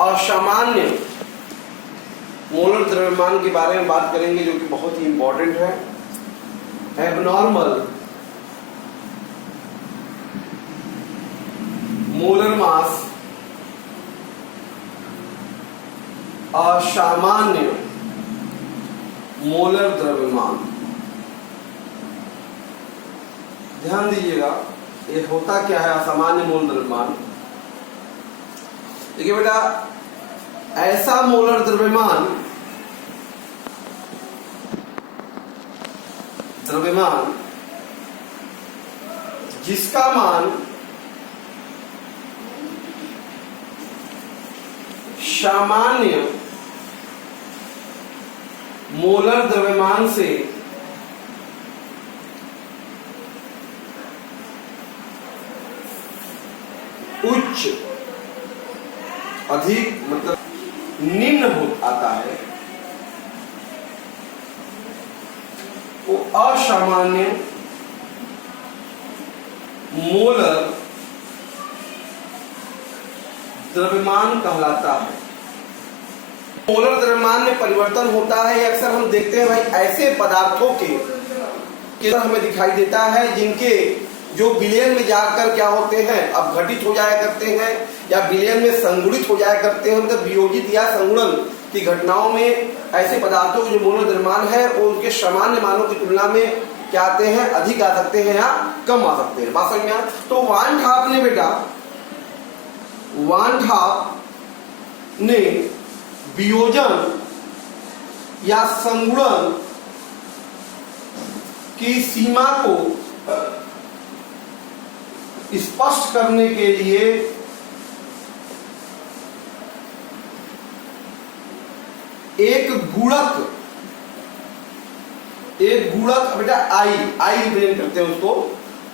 असामान्य मोलर द्रव्यमान के बारे में बात करेंगे, जो कि बहुत ही इंपॉर्टेंट है। एबनॉर्मल मोलर मास, असामान्य मोलर द्रव्यमान। ध्यान दीजिएगा, ये होता क्या है असामान्य मोलर द्रव्यमान। देखिए बेटा, ऐसा मोलर द्रव्यमान जिसका मान सामान्य मोलर द्रव्यमान से उच्च, अधिक मतलब निम्न हो आता है, वो असामान्य मोलर द्रव्यमान कहलाता है। मोलर द्रव्यमान में परिवर्तन होता है, अक्सर हम देखते हैं भाई ऐसे पदार्थों के हमें दिखाई देता है जिनके जो विलयन में जाकर क्या होते हैं, अपघटित हो जाया करते हैं या विलयन में संगुणित हो जाया करते हैं, मतलब वियोजित या संगुणन की घटनाओं में ऐसे पदार्थों के जो मोलर द्रव्यमान है वो उनके सामान्य मानों की तुलना में क्या आते हैं, अधिक आ सकते हैं या कम आ सकते हैं। बात समझ में आया? तो वान ठाप ने बेटा, वान ठाप ने वियोजन या संगुणन की सीमा को स्पष्ट करने के लिए एक गुणक बेटा आई रिप्रेजेंट करते हैं उसको,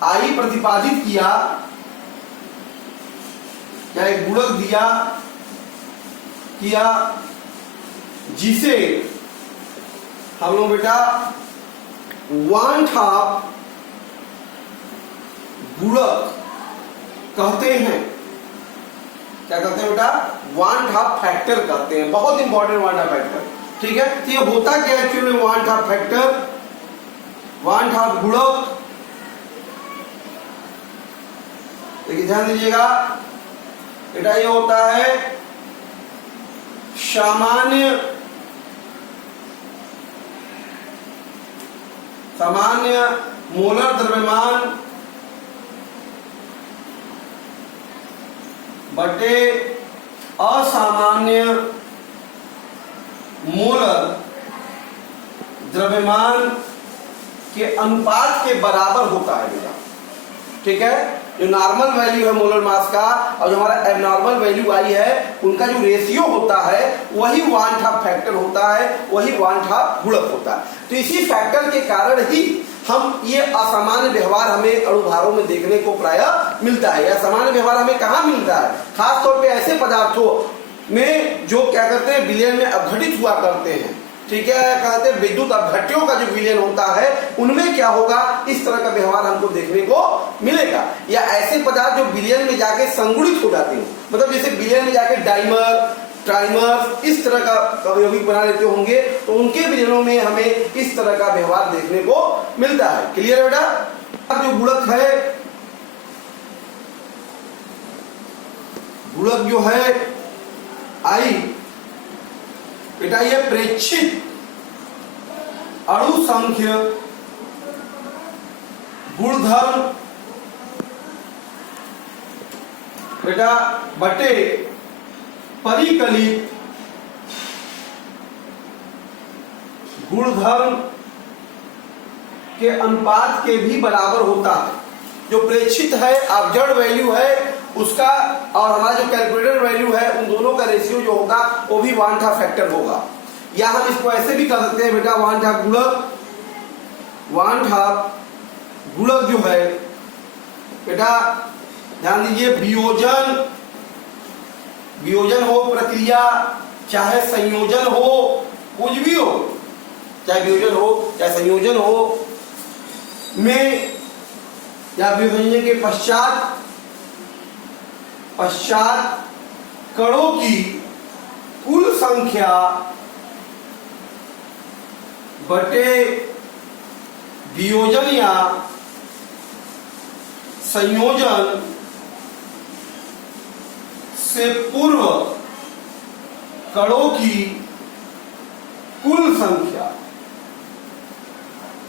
आई प्रतिपादित किया, क्या एक गुणक किया जिसे हम लोग बेटा वान ठाप गुणक कहते हैं। क्या कहते हैं बेटा? वान ठाप फैक्टर कहते हैं। बहुत इंपॉर्टेंट वान ठाप फैक्टर, ठीक है। तो ये होता क्या है एक्चुअली में वान ठाप फैक्टर, वान ठाप गुणक? देखिए ध्यान दीजिएगा बेटा, ये होता है सामान्य मोलर द्रव्यमान बटे असामान्य मोलर द्रव्यमान के अनुपात के बराबर होता है बेटा, ठीक है। जो नॉर्मल वैल्यू है मोलर मास का और जो हमारा एबनॉर्मल वैल्यू आई है, उनका जो रेशियो होता है वही वान ठाप फैक्टर होता है, वही वान ठाप गुणक होता है। तो इसी फैक्टर के कारण ही हम ये असामान्य व्यवहार हमें अणुभारों में देखने को प्रायः मिलता है। असामान्य व्यवहार हमें कहाँ मिलता है? खास तौर पे ऐसे पदार्थों में जो क्या करते हैं, विलयन में अपघटित हुआ करते हैं, ठीक है। कहते हैं विद्युत अपघट्यों का जो विलयन होता है उनमें क्या होगा, इस तरह का व्यवहार हमको देखने को मिलेगा। या ऐसे पदार्थ जो विलयन में जाके संगुणित हो जाते हैं, मतलब जैसे विलयन में जाके डाइमर, ट्राइमर इस तरह का यौगिक बना लेते होंगे, तो उनके विलयनों में हमें इस तरह का व्यवहार देखने को मिलता है। क्लियर है बेटा? जो गुणक है, गुणक जो है आई बेटा, ये प्रेक्षित अणु संख्य गुणधर्म बेटा बटे परिकलित गुणधर्म के अनुपात के भी बराबर होता है। जो प्रेक्षित है, ऑब्जर्व्ड वैल्यू है उसका, और हमारा जो कैलकुलेटेड वैल्यू है, उन दोनों का रेशियो जो होगा वो भी वान ठाप फैक्टर होगा। या हम इसको ऐसे भी कर सकते हैं बेटा, वान ठाप गुणक, वान ठाप गुणक जो है बेटा ध्यान दीजिए, वियोजन हो प्रक्रिया, चाहे संयोजन हो, कुछ भी हो, चाहे वियोजन हो चाहे संयोजन हो में, या विभाजन के पश्चात कणों की संख्या बटे वियोजन या संयोजन से पूर्व कणों की कुल संख्या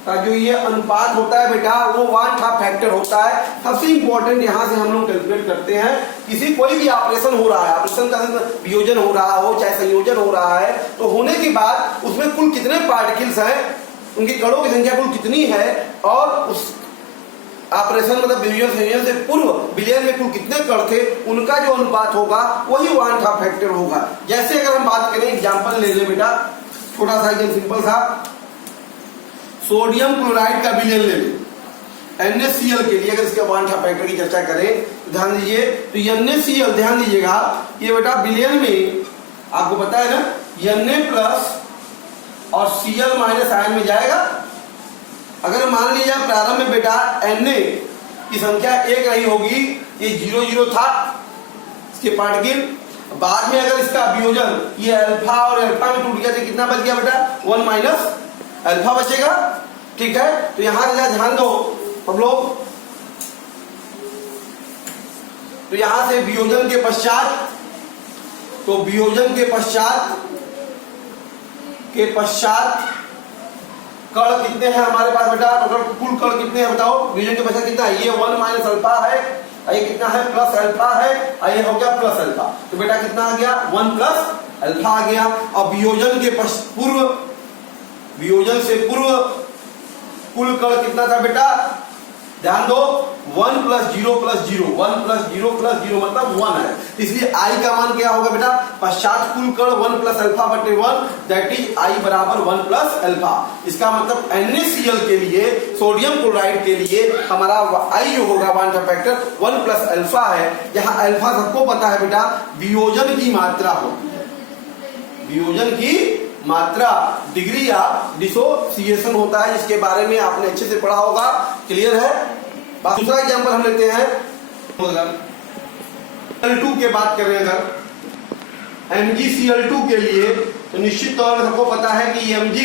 का जो ये अनुपात होता है बेटा, वो 1/2 फैक्टर होता है। सबसे इंपॉर्टेंट यहां से हम लोग कैलकुलेट करते हैं, किसी कोई भी ऑपरेशन हो रहा है, ऑपरेशन का वियोजन हो रहा हो चाहे संयोजन हो रहा है, तो होने के बाद उसमें कुल कितने पार्टिकल्स हैं, उनकी कणों की संख्या कुल कितनी है, और उस ऑपरेशन मतलब वियोजन संयोजन से पूर्व विलयन में कुल कितने कण थे, उनका जो अनुपात होगा वही 1/2 फैक्टर होगा। जैसे अगर हम बात करें, एग्जाम्पल ले लें बेटा, छोटा सा एकदम सिंपल सा, सोडियम क्लोराइड का विलयन ले लें NaCl के लिए। अगर इसके 1/2 फैक्टर की चर्चा करें, ध्यान दीजिए, तो NaCl ध्यान दीजिएगा, ये बेटा विलयन में आपको पता है ना, Na प्लस और Cl माइनस आयन में जाएगा। अगर मान लीजिए प्रारंभ में बेटा Na की संख्या 1 रही होगी, ये 0 था इसके पार्टिकल, बाद में अगर इसका वियोजन ये अल्फा और अल्फा में टूट गया तो कितना बच गया बेटा, 1 माइनस अल्फा बचेगा। ठीक है, तो यहां से ध्यान दो हम लोग, तो यहां से वियोजन के पश्चात, तो वियोजन के पश्चात कण कितने हैं हमारे पास बेटा, टोटल कुल कण कितने हैं बताओ, वियोजन के पश्चात कितना है, ये 1 माइनस अल्फा है, ये कितना है प्लस अल्फा है, ये हो गया प्लस अल्फा, तो बेटा कितना आ गया 1 प्लस अल्फा आ गया। अब वियोजन के पूर्व, वियोजन से पूर्व कुल कण कितना था बेटा, ध्यान दो, 1 प्लस 0 प्लस 0, 1 प्लस 0 प्लस 0 मतलब 1 है, इसलिए i का मान क्या होगा बेटा, पश्चात कुल कण 1 प्लस अल्फा बटे 1, दैट इज i बराबर 1 प्लस अल्फा। इसका मतलब NaCl के लिए, सोडियम क्लोराइड के लिए हमारा i जो होगा 1/2 फैक्टर 1 प्लस अल्फा है। जहां अल्फा सबको पता है बेटा वियोजन की मात्रा होती है, वियोजन की मात्रा, डिग्री ऑफ डिसोसिएशन होता है, जिसके बारे में आपने अच्छे से पढ़ा होगा, क्लियर है। दूसरा एग्जांपल हम लेते हैं, Cl2 के बात करें अगर MgCl2 के लिए, तो निश्चित तौर पर सबको पता है कि Mg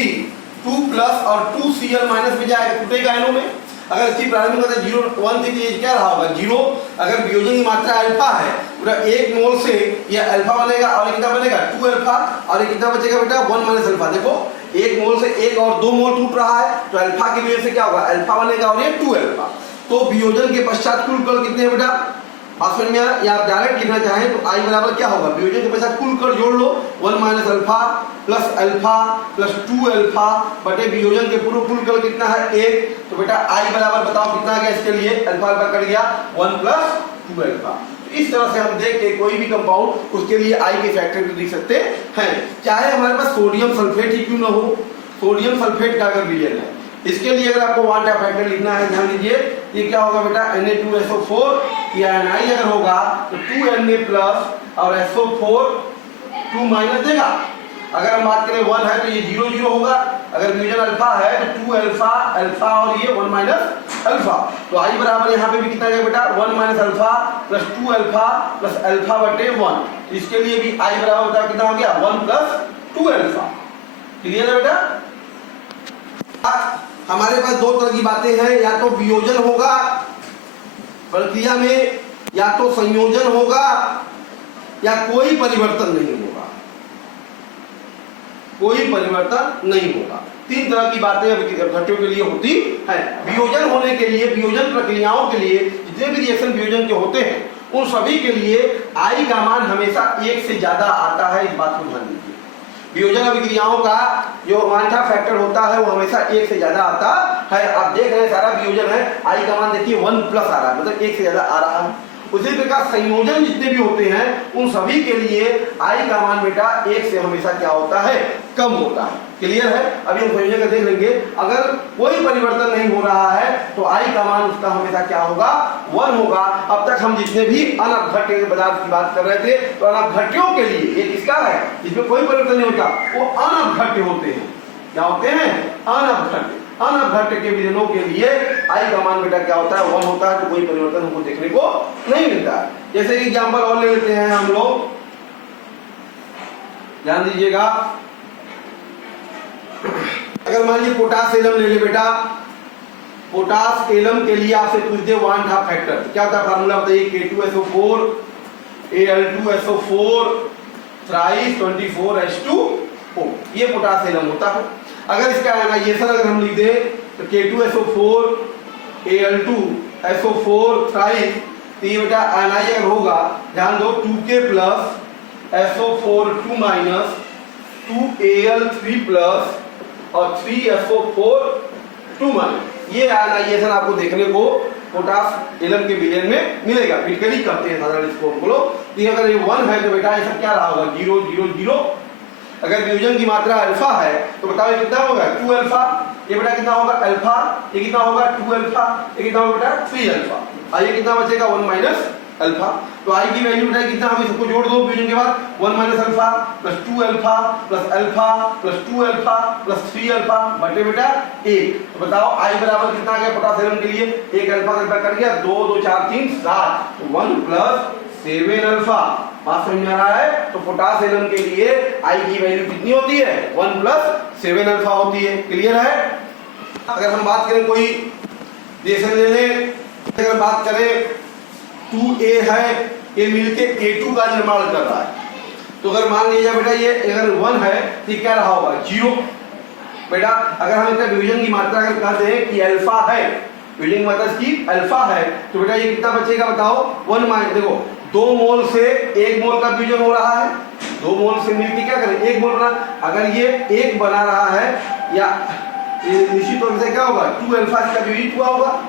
2 प्लस और 2Cl माइनस में जाएगा, टूटेगा आयनों में। अगर इसकी प्रारंभिक मात्रा 0 1 थी, ये क्या रहा होगा 0। अगर वियोजन की मात्रा अल्फा है, पूरा 1 मोल से ये अल्फा बनेगा, और कितना बनेगा 2 अल्फा, और ये कितना बचेगा बेटा 1 माइनस अल्फा। देखो 1 मोल से 1 और 2 मोल टूट रहा है, तो अल्फा की वजह से क्या होगा अल्फा बनेगा, और ये 2 अल्फा। तो वियोजन के पश्चात कुल कण कितने हैं बेटा, आप समझ में आया, या आप डायरेक्ट लिखना चाहें तो i बराबर क्या होगा, वियोजन के पश्चात कुल कण जोड़ लो, 1 माइनस अल्फा प्लस 2 अल्फा बटे वियोजन के पूर्व कुल कण कितना है 1, तो बेटा i बराबर बताओ कितना आ गया, इसके लिए अल्फा अल्फा कट गया 1 प्लस 2 अल्फा। इस तरह से हम देख के कोई भी कंपाउंड उसके लिए i के फैक्टर को लिख सकते हैं, चाहे हमारे पास सोडियम सल्फेट ही क्यों ना हो। सोडियम सल्फेट का अगर विलयन है, इसके लिए अगर आपको 1/2 फैक्टर लिखना है, ध्यान दीजिए, ये क्या होगा बेटा Na2SO4, या Ni अगर होगा तो 2Na प्लस और SO4 2 माइनस देगा। अगर हम बात करें 1 है तो ये 0 0 होगा, अगर वियोजन अल्फा है तो 2 अल्फा अल्फा और ये 1 माइनस अल्फा, तो i बराबर यहाँ पे भी कितना गया बेटा 1 minus alpha plus 2 alpha plus alpha बटे 1, तो इसके लिए भी i बराबर बेटा कितना हो गया 1 प्लस 2 अल्फा। क्लियर है बेटा। हमारे पास दो तरह की बातें हैं, या तो वियोजन होगा प्रक्रिया में, या तो संयोजन होगा, या कोई परिवर्तन नहीं होगा, कोई परिवर्तन नहीं होगा। 3 तरह की बातें घटियों के लिए होती है। वियोजन होने के लिए, वियोजन प्रक्रियाओं के लिए जितने भी रिएक्शन वियोजन के होते हैं उन सभी के लिए i का मान हमेशा 1 से ज्यादा आता है, इस बात को ध्यान दीजिए। वियोजन अभिक्रियाओं का जो 1/2 फैक्टर होता है वो हमेशा 1 से ज्यादा आता है। आप देख रहे हैं सारा वियोजन है, i का मान देखिए 1 प्लस आ रहा है, मतलब 1 से ज्यादा आ रहा है। उसी प्रकार संयोजन जितने भी होते हैं उन सभी के लिए i का मान बेटा 1 से हमेशा क्या होता है, कम होता है। क्लियर है। अभी हम संयोजन का देख लेंगे, अगर कोई परिवर्तन नहीं हो रहा है तो i का मान उसका हमेशा क्या होगा 1 होगा। अब तक हम जितने भी अनअपघट्य पदार्थ की बात कर रहे थे, तो अनअपघट्यों के लिए ये किसका है, जिसमें कोई परिवर्तन नहीं होता, वो अनअपघट्य होते हैं। क्या होते हैं, अनअपघट्य। अनअपघट्य के विलयनों के लिए i का मान बेटा क्या होता है 1 होता है, तो कोई परिवर्तन हमको देखने को नहीं मिलता है। जैसे एग्जाम्पल और ले लेते हैं हम लोग, ध्यान दीजिएगा। अगर मान लीजिए पोटास एलम ले ले बेटा, पोटास एलम के लिए आपसे पूछ दे 1/2 फैक्टर, क्या होता है फार्मूला बताइए? K2SO4 Al2SO4 थ्राइस 24H2O, ये पोटास एलम होता है। अगर इसका आयनाइजेशन अगर हम लिख दे तो K2SO4 Al2SO4 थ्राइस, तो ये बेटा आयनाइज अगर होगा, ध्यान दो 2K plus SO4 2 minus 2Al3 plus और 3SO4 2 माइनस, ये आयनाइजेशन आपको देखने को पोटास एलम के विलयन में मिलेगा। क्रिटिकली करते हैं साधारण स्कोर को लोग। तो अगर ये 1 है तो बेटा ऐसा क्या रहा होगा? 0 0 0। अगर विभाजन की मात्रा अल्फा है तो बताओ ये कितना होगा? 2 अल्फा। ये बेटा कितना होगा? अल्फा। ये कितना होगा? 2 अल्फा। ये कितना होगा बेटा? 3 अल्फा। आइए कितना बचेगा? 1 माइनस अल्फा। तो आई की वैल्यू बेटा कितना? हम इसको जोड़ दो विभाजन के बाद, 1 minus alpha plus 2 alpha plus alpha plus 2 alpha plus 3 alpha बटे बेटा 1। तो बताओ आई बराबर कितना आ गया पोटास एलम के लिए? 1 अल्फा अल्फा कट गया, 2 2 4 3 7, तो 1 प्लस 7 अल्फा। बात समझ में आ रहा है? तो पोटास एलम के लिए आई की वैल्यू कितनी होती है? 1 प्लस 7 अल्फा होती है। क्लियर है? अगर हम बात करें कोई रिएक्शन ले लें, अगर बात करें 2A है, ये मिलके A2 का निर्माण कर रहा है, तो अगर मान लीजिए बेटा ये अगर 1 है तो ये क्या रहा होगा? 0। बेटा अगर हम इसका विभाजन की मात्रा अगर कहते हैं कि अल्फा है, विभाजन की मात्रा इसकी अल्फा है, तो बेटा ये कितना बचेगा बताओ? 1 माइनस, देखो 2 मोल से 1 मोल का विभाजन हो रहा है, 2 मोल से मिलके क्या करें? 1 मोल बना। अगर ये 1 बना रहा है या निश्चित तौर से क्या होगा? 2 अल्फा इसका विभाजित हुआ होगा,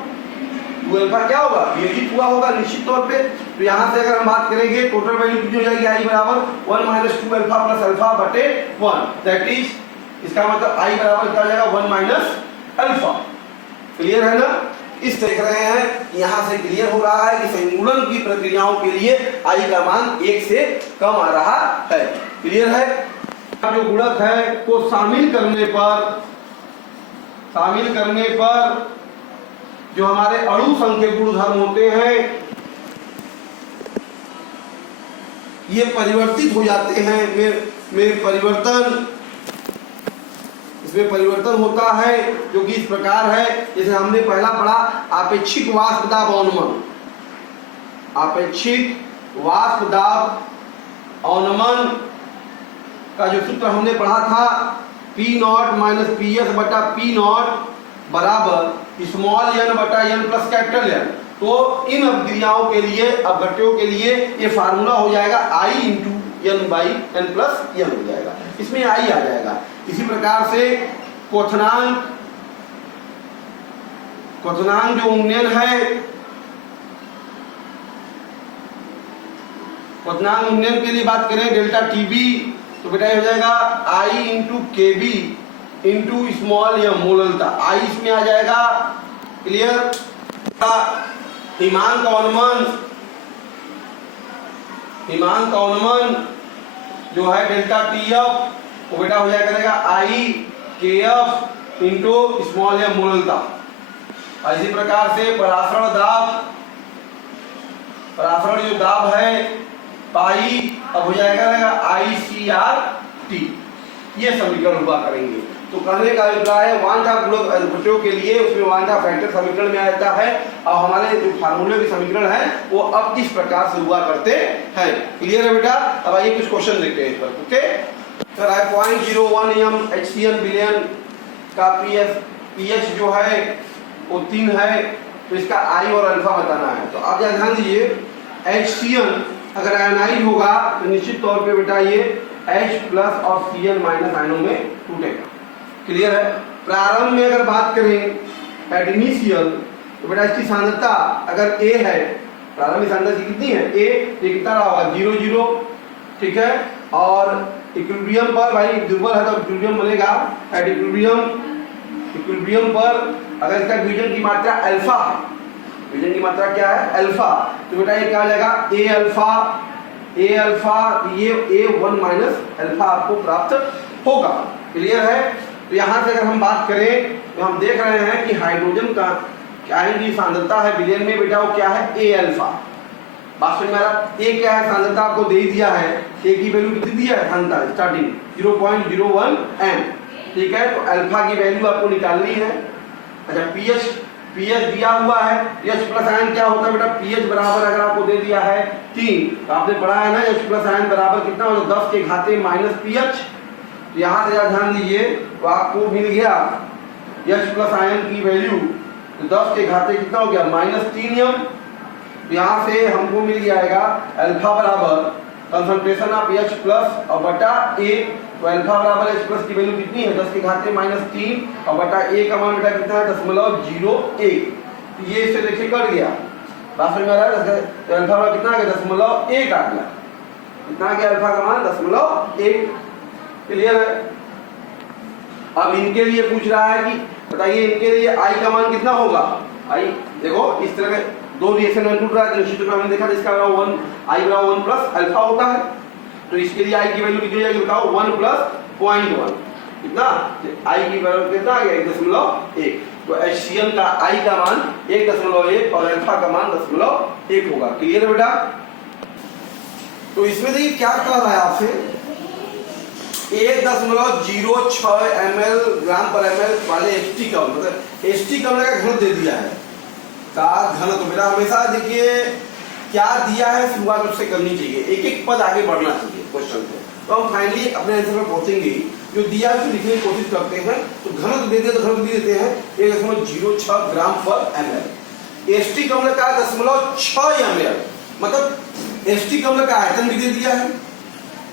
2 अल्फा क्या होगा? विभाजित हुआ होगा निश्चित तौर पे। तो यहाँ से अगर हम बात करेंगे टोटल वैल्यू कितनी हो जाएगी? आई बराबर 1 माइनस 2 अल्फा प्लस अल्फा बटे 1, दैट इज, इसका मतलब आई बराबर क्या हो जाएगा? 1 माइनस अल्फा। क्लियर है ना? इस देख रहे हैं यहाँ से क्लियर हो रहा है कि संयुग्मन की प्रक्रियाओं के लिए आई का मान 1 से कम आ रहा है। क्लियर है? जो गुणक है को शामिल करने पर जो हमारे अणु संघ के गुणधर्म होते हैं ये परिवर्तित हो जाते हैं। इसमें परिवर्तन होता है जो कि इस प्रकार है, जैसे हमने पहला पढ़ा आपेक्षिक वाष्प दाब अवनमन। आपेक्षिक वाष्प दाब अवनमन का जो सूत्र हमने पढ़ा था P0 माइनस PS बटा P0 बराबर स्मॉल n बटा n प्लस कैपिटल n। तो इन अभिक्रियाओं के लिए, अपघट्यों के लिए ये फार्मूला हो जाएगा I into n by n plus n हो जाएगा, इसमें I आ जाएगा। इसी प्रकार से क्वथनांक जो उन्नयन है, क्वथनांक उन्नयन के लिए बात करें डेल्टा TB, तो बेटा ये हो जाएगा I into KB into small या मोललता, आई इसमें आ जाएगा। क्लियर? हिमांक अवनमन जो है डेल्टा TF वो बेटा हो जाएगा करेगा आई KF इंटू स्मॉल या मोललता। इसी प्रकार से परासरण जो दाब है पाई अब हो जाएगा ICRT। ये समीकरण हुआ करेंगे। तो कहने का अभिप्राय है वांछा गुणक अपघट्यों के लिए उसमें वांछा फैक्टर समीकरण में आ जाता है, और हमारे जो फार्मूले के समीकरण है वो अब इस प्रकार से हुआ करते हैं। क्लियर है बेटा? अब आइए कुछ क्वेश्चन देखते हैं इस पर। ओके सर, 0.01 m HCl विलयन का पीएच जो है वो 3 है, तो इसका आई और अल्फा बताना है। तो आप ध्यान दीजिए HCl अगर आयनाइज होगा तो निश्चित तौर पे बेटा ये H प्लस और Cl माइनस आयनों में टूटेगा। क्लियर है? प्रारंभ में अगर बात करें एट इनिशियल, तो बेटा इसकी सांद्रता अगर A है, प्रारंभिक सांद्रता कितनी है? A, ये कितना रहा होगा? 0 0। ठीक है? और इक्विलिब्रियम पर भाई दुर्बल है तो इक्विलिब्रियम बनेगा। एट इक्विलिब्रियम पर अगर इसका विभाजन की मात्रा अल्फा है, विभाजन की मात्रा क्या है? अल्फा, तो बेटा ये क्या हो जाएगा? A अल्फा, ये A1 माइनस अल्फा आपको प्राप्त होगा। क्लियर है? तो यहाँ से अगर हम बात करें तो हम देख रहे हैं कि हाइड्रोजन का आयन की सांद्रता है विलयन में बेटा वो क्या है? A alpha. बात समझ में आ रहा? ए क्या है, सांद्रता आपको दे ही दिया है, ए की वैल्यू कितनी दिया है सांद्रता स्टार्टिंग 0.01 m, ठीक है। तो अल्फा की वैल्यू आपको निकालनी है। अच्छा पीएच दिया हुआ है, एच प्लस आयन क्या होता है बेटा, पीएच बराबर अगर आपको दे दिया है 3, तो आपने पढ़ा है ना एच प्लस आयन बराबर कितना होता है 10 के घाते माइनस पीएच। यहाँ से ध्यान दीजिए, तो आपको मिल गया एच प्लस आयन की वैल्यू, तो 10 के घाते कितना हो गया -3m। यहाँ से हमको मिल जाएगा अल्फा बराबर कंसंट्रेशन ऑफ एच प्लस और बटा ए, तो अल्फा बराबर एच प्लस की वैल्यू कितनी है 10 के घाते -3 और बटा ए का मान बेटा कितना है 0.01। तो ये इससे देखिए कट गया, बात समझ में आ रहा है। तो अल्फा बराबर कितना आ गया 0.1 आ गया, कितना आ गया अल्फा का मान 0.1। क्लियर है? अब इनके लिए पूछ रहा है कि बताइए इनके लिए आई का मान कितना होगा। आई देखो इस तरह के दो रिएक्शन में टूट रहा है, तो निश्चित रूप में हमने देखा इसका बराबर 1 आई बराबर 1 प्लस अल्फा होता है, तो इसके लिए आई की वैल्यू कितनी जाएगी बताओ 1 प्लस 0.1 कितना, आई की वैल्यू कितना आ गया 1.1। तो HCl का आई का मान 1.1 और अल्फा का मान 0.1 होगा। क्लियर है बेटा? तो इसमें देखिए क्या कह रहा है आपसे 1.06 ml ग्राम पर ml वाले एस्टिक अम्ल, मतलब एस्टिक अम्ल का घनत्व दे दिया है का घनत्व। तो मेरा हमेशा देखिए क्या दिया है शुरुआत उससे करनी चाहिए, एक एक पद आगे बढ़ना चाहिए क्वेश्चन पे, तो हम फाइनली अपने आंसर पर पहुंचेंगे। जो दिया है उसको लिखने की कोशिश करते हैं। तो घनत्व दे दिया तो घनत्व दे देते हैं 1.06 ग्राम पर ml। एस्टिक अम्ल का 0.6 ml, मतलब एस्टिक अम्ल का आयतन भी दे दिया है,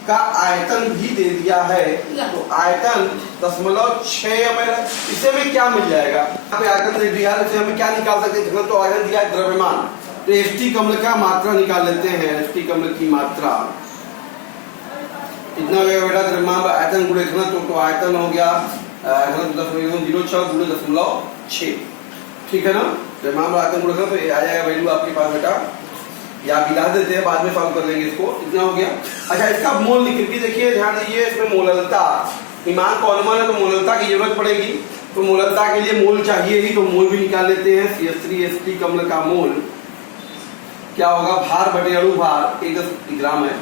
का आयतन भी दे दिया है, तो आयतन 0.6 ml है। इससे हमें क्या मिल जाएगा, यहाँ पे आयतन दे दिया है, इससे हमें क्या निकाल सकते हैं, तो आयतन दिया है द्रव्यमान, तो एस्टिक अम्ल का मात्रा निकाल लेते हैं। एस्टिक अम्ल की मात्रा कितना हो गया बेटा, द्रव्यमान आयतन गुणे घनत्व, तो आयतन हो गया 0.6, ठीक है ना। द्रव्यमान आयतन गुणे घनत्व तो आ जाएगा वैल्यू आपके पास बेटा, या गिला देते हैं बाद में सॉल्व कर लेंगे इसको, इतना हो गया। अच्छा इसका मोल लिख के देखिए, ध्यान दीजिए इसमें मोललता, ईमान को अनुमान है तो मोललता की जरूरत पड़ेगी, तो मोललता के लिए मोल चाहिए ही, तो मोल भी निकाल लेते हैं। CH3 एस्टिक अम्ल का मोल क्या होगा, भार बटे अणु भार 1 ग्राम है,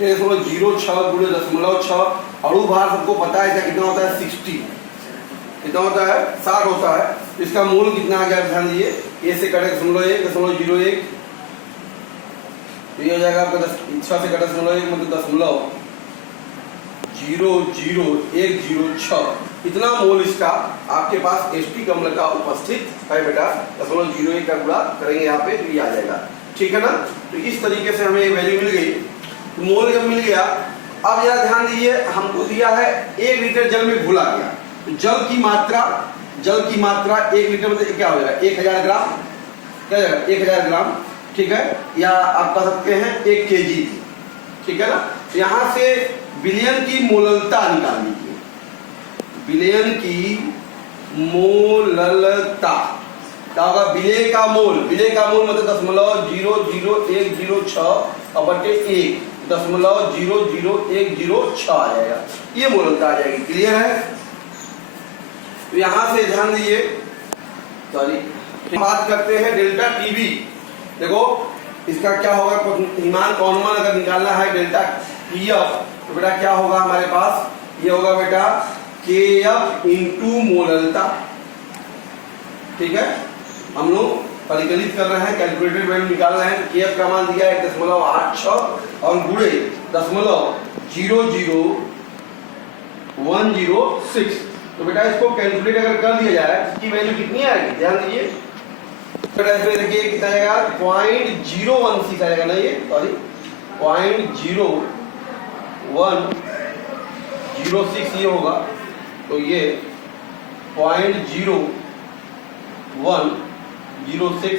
1.06 गुणे 0.6, अणु भार सबको पता है कितना होता है 60, कितना होता है 60 होता है। इसका मोल कितना आ गया ध्यान दीजिए, ए से कटे 0.1, ये हो जाएगा आपका 6 से कटा 0.1 मतलब 0.00106, इतना मोल इसका आपके पास एस्टिक अम्ल का उपस्थित है बेटा। 0.01 का गुणा करेंगे यहाँ पे तो ये आ जाएगा, ठीक है ना। तो इस तरीके से हमें वैल्यू मिल गई, तो मोल जब मिल गया, अब जरा ध्यान दीजिए हमको दिया है 1 लीटर जल में घुला गया, तो जल की मात्रा 1 लीटर में क्या हो जाएगा 1000 ग्राम, क्या जाएगा 1000 ग्राम, ठीक है, या आप कह सकते हैं 1 kg, ठीक है ना। तो यहां से विलयन की मोललता निकाल लीजिए, विलयन की मोललता क्या होगा, विलय का मोल मतलब 0.00106 और बटे 1 0.00106 आ जाएगा, ये मोललता आ जाएगी। क्लियर है? तो यहां से ध्यान दीजिए, बात करते हैं डेल्टा टीबी। देखो इसका क्या होगा, ईमान का अनुमान अगर निकालना है डेल्टा टीएफ, तो बेटा क्या होगा हमारे पास, ये होगा बेटा केएफ इंटू मोललता, ठीक है। हम लोग परिकलित कर रहे हैं, कैलकुलेटेड वैल्यू निकाल रहे हैं, केएफ का मान दिया है 1.86 और गुणे 0.00106, तो बेटा इसको कैलकुलेट अगर कर दिया जाए इसकी वैल्यू कितनी आएगी, ध्यान दीजिए देखिए कितना आएगा 0.016 आएगा ना, ये सॉरी 0.0106 ये होगा, तो ये 0.0106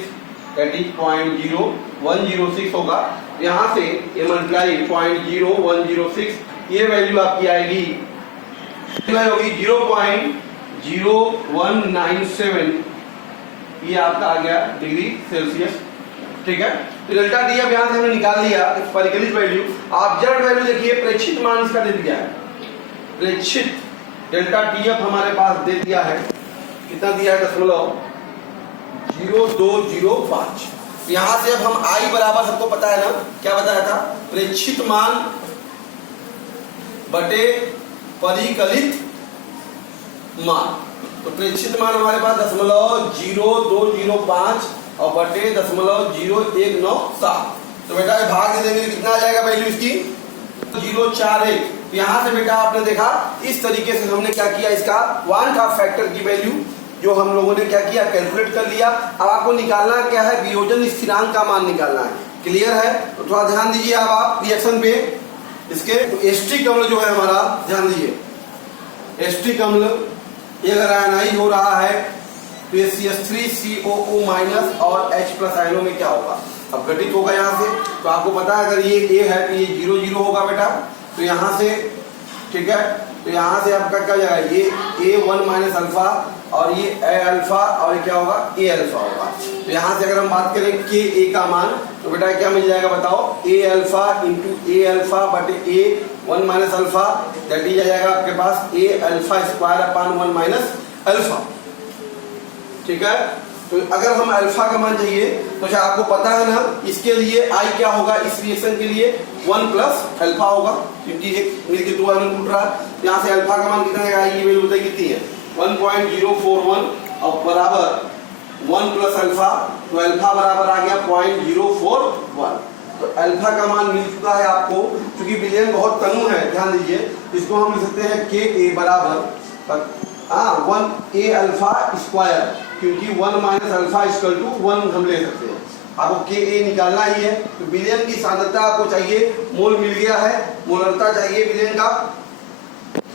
दैट इज 0.0106 होगा। यहाँ से ये मल्टीप्लाई 0.0106, ये वैल्यू आपकी आएगी होगी 0.0197, ये आपका आ गया डिग्री सेल्सियस, ठीक है। तो डेल्टा टी अब यहाँ से हमने निकाल लिया परिकलित वैल्यू। ऑब्जर्व्ड वैल्यू देखिए, प्रेक्षित मान इसका दे दिया है, प्रेक्षित डेल्टा टीएफ हमारे पास दे दिया है, कितना दिया है 0.0205, यहां से अब हम I बराबर सबको पता है ना, क्या बताया था, प्रेक्षित मान बटे परिकलित मान। तो प्रेक्षित मान हमारे पास 0.0205 और बटे 0.0197। तो बेटा भाग दे देंगे कितना आ जाएगा वैल्यू इसकी 041। यहां से बेटा आपने देखा इस तरीके से हमने क्या किया, इसका 1/2 फैक्टर की वैल्यू जो हम लोगों ने क्या किया, कैलकुलेट कर लिया। अब आपको निकालना क्या है, वियोजन स्थिरांक का मान निकालना है। क्लियर है? तो थोड़ा ध्यान दीजिए अब आप रिएक्शन पे। इसके एस्टिक अम्ल जो है हमारा, ध्यान दीजिए, एस्टिक अम्ल ये अगर आयनाइज हो रहा है तो ये CH3COO- और H+ आयनों में क्या होगा, अब घटित होगा यहाँ से। तो आपको पता है अगर ये A है तो ये 0 होगा बेटा। तो यहाँ से ठीक है, तो यहाँ से आपका क्या जाएगा, ये A1 - अल्फा और ये A अल्फा और ये क्या होगा, A अल्फा होगा। तो यहाँ से अगर हम बात करें Ka का मान तो बेटा क्या मिल जाएगा बताओ, A alpha into A alpha बटे A1 - अल्फा, दैट इज आ जाएगा आपके पास A alpha square upon 1 - alpha. ठीक है, तो अगर हम अल्फा का मान चाहिए तो क्या आपको पता है ना, इसके लिए I क्या होगा, इस रिएक्शन के लिए 1 + अल्फा होगा, क्योंकि एक मिलकर 2 आयन टूट रहा है। यहाँ से अल्फा का मान कितना है, I की वैल्यू बताइए कितनी है, 1.041 और बराबर 1 + अल्फा। तो अल्फा बराबर आ गया 0.041। तो अल्फा का मान मिल चुका है आपको। क्योंकि विलयन बहुत तनु है, ध्यान दीजिए, इसको हम लिख सकते हैं Ka बराबर 1 A अल्फा स्क्वायर, क्योंकि 1 - अल्फा = 1 हम ले सकते हैं। आपको Ka निकालना ही है। तो विलयन की सांद्रता आपको चाहिए, मोल मिल गया है, मोलरता चाहिए विलयन का।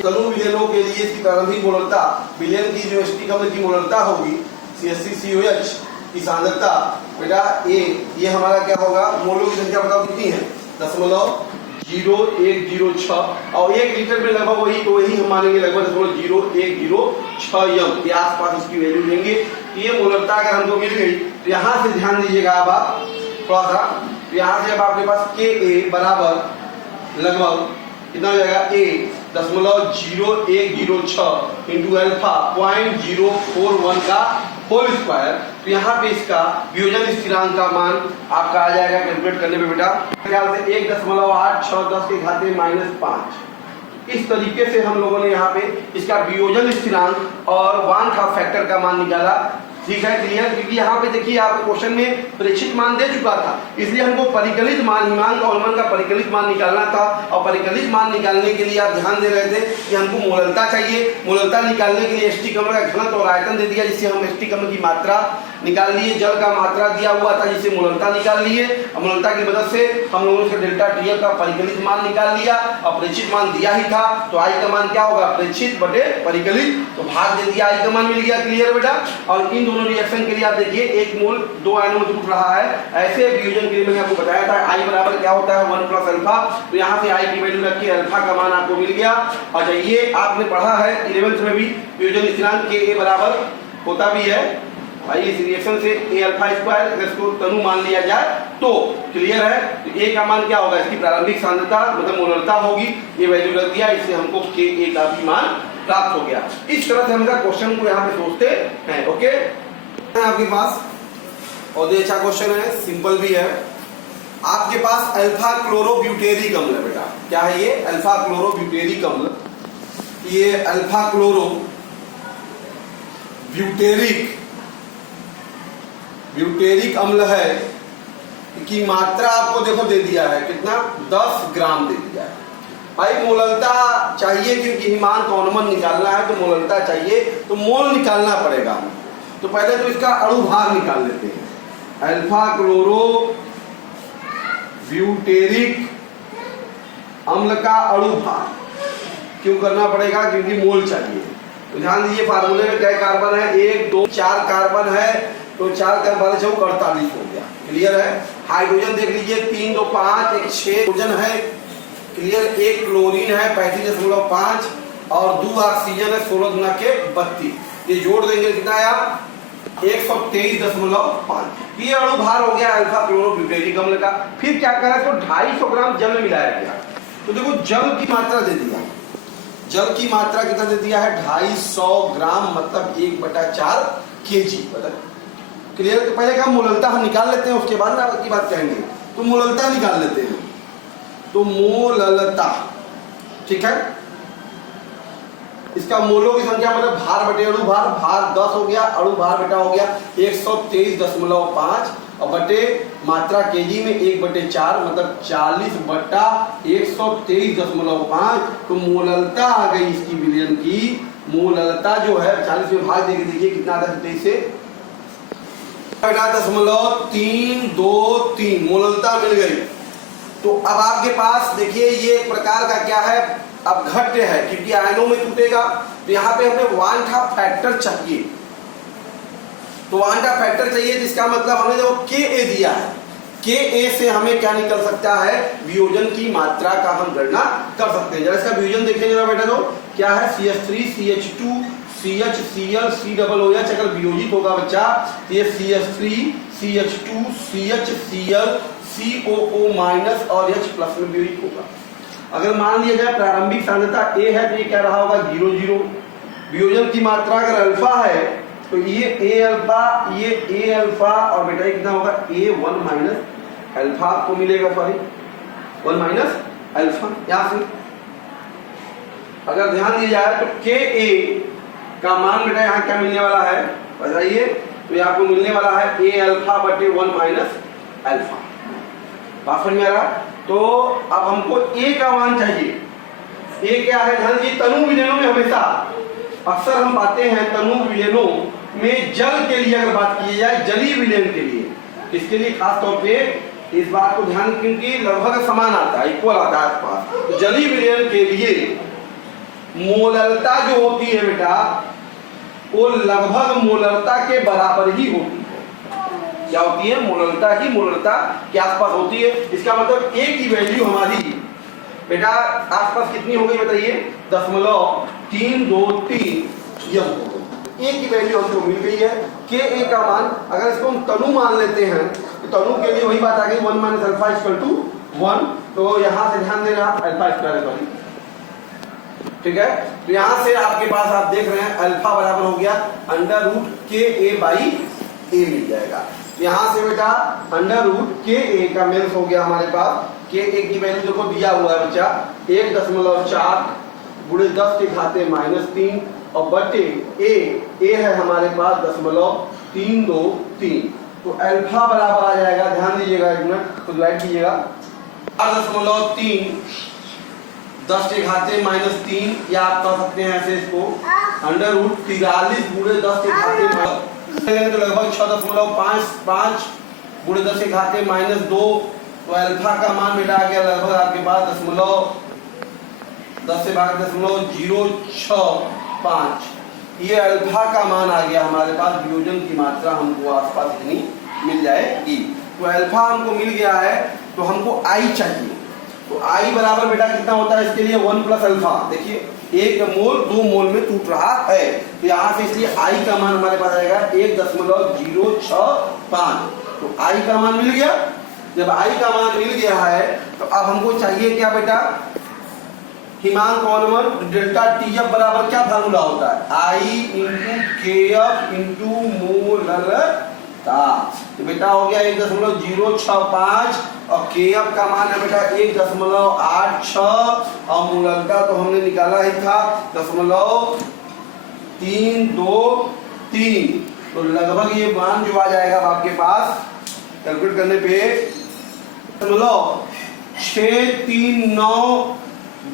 तनु विलयनों के लिए इसकी प्रारंभिक मोलरता, विलयन की जो एस्टिक अम्ल की मोलरता होगी CH3COH की सांद्रता बेटा ये हमारा क्या होगा, मोलों की संख्या बताओ कितनी है, 0.0106 और 1 लीटर में लगभग वही, तो वही हम मानेंगे लगभग 0.0106 यम के आसपास इसकी वैल्यू लेंगे। ये मोलरता अगर हमको मिल गई तो यहाँ से ध्यान दीजिएगा अब आप थोड़ा सा, तो यहाँ से अब आपके पास Ka बराबर लगभग कितना हो जाएगा, 0.0106 इंटू अल्फा 0.041 का होल स्क्वायर। तो यहाँ पे इसका वियोजन स्थिरांक का मान आपका आ जाएगा कैलकुलेट करने पे बेटा ख्याल से 1.8610 के घाते -5। इस तरीके से हम लोगों ने यहाँ पे इसका वियोजन स्थिरांक और 1/2 फैक्टर का मान निकाला। ठीक है, क्लियर? क्योंकि यहाँ पे देखिए आपको क्वेश्चन में प्रेक्षित मान दे चुका था, इसलिए हमको परिकलित मान, हिमांक और अवलंबन का परिकलित मान निकालना था। और परिकलित मान निकालने के लिए आप ध्यान दे रहे थे कि हमको मोलरता चाहिए। मोलरता निकालने के लिए एस्टिक अम्ल का घनत्व और आयतन दे दिया, जिससे हम एस्टिक अम्ल की मात्रा निकाल लिए। जल का मात्रा दिया हुआ था, जिससे मोलरता निकाल लिए। मोलरता की मदद से हम लोगों ने डेल्टा TF का परिकलित मान निकाल लिया और प्रेक्षित मान दिया ही था। तो I का मान क्या होगा, प्रेक्षित बटे परिकलित, तो भाग दे दिया, I का मान मिल गया। क्लियर बेटा? और इन दोनों रिएक्शन के लिए आप देखिए 1 मोल 2 आयनों में टूट रहा है। ऐसे वियोजन के लिए मैंने आपको बताया था I बराबर क्या होता है, 1 + अल्फा। तो यहाँ से I की वैल्यू रख के अल्फा का मान आपको मिल गया। और ये आपने पढ़ा है 11th में भी, वियोजन स्थिरांक Ka बराबर होता भी है भाई इस रिएक्शन से A अल्फा स्क्वायर, अगर इसको तनु मान लिया जाए तो। क्लियर है? तो A का मान क्या होगा, इसकी प्रारंभिक सांद्रता मतलब मोलरता होगी, ये वैल्यू रख दिया, इससे हमको Ka का भी मान प्राप्त हो गया। इस तरह से हम क्वेश्चन को यहाँ पे सोचते हैं। ओके, आपके पास और ये अच्छा क्वेश्चन है, सिंपल भी है। आपके पास अल्फा क्लोरोब्यूटेरिक अम्ल है बेटा। क्या है ये? अल्फा क्लोरोब्यूटेरिक अम्ल। ये अल्फा क्लोरोब्यूटेरिक अम्ल है की मात्रा आपको देखो दे दिया है कितना, 10 ग्राम दे दिया है। भाई मोलरता चाहिए, क्योंकि हिमांक और अवलंबन निकालना है तो मोलरता चाहिए, तो मोल निकालना पड़ेगा। तो पहले तो इसका अणु भार निकाल लेते हैं। अल्फा क्लोरोब्यूटेरिक अम्ल का अणु भार क्यों करना पड़ेगा, क्योंकि मोल चाहिए। तो ध्यान दीजिए फार्मूले में क्या कार्बन है, 1 2 4 कार्बन है, तो 4 का 48 हो गया। क्लियर है? हाइड्रोजन देख लीजिए, 3 2 5 1 6 हाइड्रोजन है। क्लियर? 1 क्लोरीन है 35.5 और 2 ऑक्सीजन है 16 × 32। ये जोड़ देंगे कितना आया, 123.5। ये अणु भार हो गया अल्फा क्लोरोब्यूटेरिक अम्ल का। फिर क्या करा, तो 250 ग्राम जल में मिलाया गया। तो देखो जल की मात्रा दे दिया, जल की मात्रा कितना दे दिया है, 250 ग्राम मतलब 1/4 kg। क्लियर? तो पहले का मोललता हम निकाल लेते हैं, उसके बाद ना की बात कहेंगे। तो मोललता निकाल लेते हैं। तो मोललता, ठीक है, इसका मोलों की संख्या मतलब भार बटे अणु भार, भार 10 हो गया, अणु भार बेटा हो गया 123.5 और बटे मात्रा केजी में 1/4 मतलब 40/123.5। तो मोललता आ गई इसकी विलयन की। मोललता जो है 40 में भाग देके देखिए कितना आता है 23 से बेटा 0.323 मोललता मिल गई। तो अब आपके पास देखिए ये एक प्रकार का क्या है, अब घट्य है क्योंकि आयनों में टूटेगा। तो यहाँ पे हमें वांछा फैक्टर चाहिए। तो वांछा फैक्टर चाहिए जिसका मतलब हमें जो Ka दिया है, Ka से हमें क्या निकल सकता है, वियोजन की मात्रा का हम गणना कर सकते हैं। जरा इसका वियोजन देखेंगे ना बेटा, तो क्या है CH3 CH2 CH Cl COOH अगर वियोजित होगा बच्चा तो ये CH3 CH2 CH Cl COO minus और H प्लस में वियोजित होगा। अगर मान लिया जाए प्रारंभिक सांद्रता A है तो ये क्या रहा होगा 0 0। वियोजन की मात्रा अगर अल्फा है तो ये A अल्फा, ये A अल्फा और बेटा कितना होगा A1 माइनस अल्फा आपको मिलेगा, सॉरी 1 माइनस अल्फा। यहां से अगर ध्यान दिया जाए तो Ka का मान बेटा यहाँ क्या मिलने वाला है बताइए, तो ये आपको मिलने वाला है A अल्फा बटे 1 माइनस अल्फा। बात समझ में आ रहा? तो अब हमको A का मान चाहिए। A क्या है ध्यान दीजिए, तनु विलयनों में हमेशा अक्सर हम पाते हैं तनु विलयनों में जल के लिए अगर बात की जाए, जलीय विलयन के लिए, इसके लिए खास तौर पे इस बात को ध्यान, क्योंकि लगभग समान आता है, इक्वल आता है आसपास। तो जलीय विलयन के लिए मोललता जो होती है बेटा वो लगभग मोललता के बराबर ही होती है। क्या होती है? मोललता की मोललता के आसपास होती है। इसका मतलब A की वैल्यू हमारी बेटा आसपास कितनी हो गई बताइए 0.323 यह हो गई। A की वैल्यू हमको मिल गई है। Ka का मान अगर इसको हम तनु मान लेते हैं तो तनु के लिए वही बात आ गई 1 माइनस अल्फा इक्वल टू 1। तो यहां से ध्यान देना अल्फा स्क्वायर सॉरी, ठीक है। तो यहां से आपके पास आप देख रहे हैं अल्फा बराबर हो गया √Ka/A मिल जाएगा। यहां से बेटा √Ka का मीन्स हो गया हमारे पास Ka की वैल्यू देखो दिया हुआ है बच्चा 1.4 गुणे 10 के घाते -3 और बटे A है हमारे पास 0.323। तो अल्फा बराबर आ जाएगा, ध्यान दीजिएगा एक मिनट, तो राइट कीजिएगा 0.3 10 के घाते -3 या आप कह सकते हैं ऐसे इसको √43 गुणे 10 के घाते तो लगभग 6.55 गुणे 10 के घाते -2। तो अल्फा का मान बेटा आ गया लगभग आपके पास 10 से भाग 0.065। ये अल्फा का मान आ गया हमारे पास। वियोजन की मात्रा हमको आसपास इतनी मिल जाएगी। तो अल्फा हमको मिल गया है, तो हमको I चाहिए। तो I बराबर बेटा कितना होता है इसके लिए 1 प्लस अल्फा। देखिए 1 मोल 2 मोल में टूट रहा है, तो यहाँ से इसलिए I का मान हमारे पास आएगा 1.065। तो I का मान मिल गया। जब I का मान मिल गया है तो अब हमको चाहिए क्या बेटा, हिमांक कॉनमन डेल्टा TF बराबर क्या फार्मूला होता है I × KF × मोललता। तो बेटा हो गया 1.065 और KF का मान है बेटा 1.86 और मोललता तो हमने निकाला ही था 0.323। तो लगभग ये मान जो आ जाएगा आपके पास कैलकुलेट करने पे 639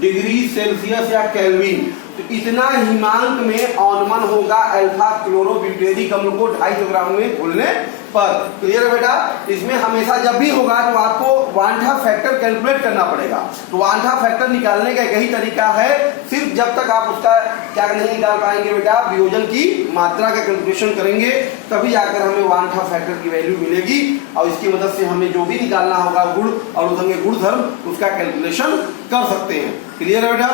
डिग्री सेल्सियस या केल्विन। तो इतना हिमांक में ऑनमन होगा अल्फा क्लोरोब्यूटेरिक अम्ल को 250 ग्राम में घोलने पर। क्लियर है बेटा? इसमें हमेशा जब भी होगा तो आपको वांछा फैक्टर कैलकुलेट करना पड़ेगा। तो वांछा फैक्टर निकालने का यही तरीका है, सिर्फ जब तक आप उसका क्या नहीं निकाल पाएंगे बेटा, वियोजन की मात्रा का कैलकुलेशन करेंगे तभी आकर हमें वांछा फैक्टर की वैल्यू मिलेगी और इसकी मदद से हमें जो भी निकालना होगा गुण और उसके गुणधर्म उसका कैलकुलेशन कर सकते हैं। क्लियर है बेटा?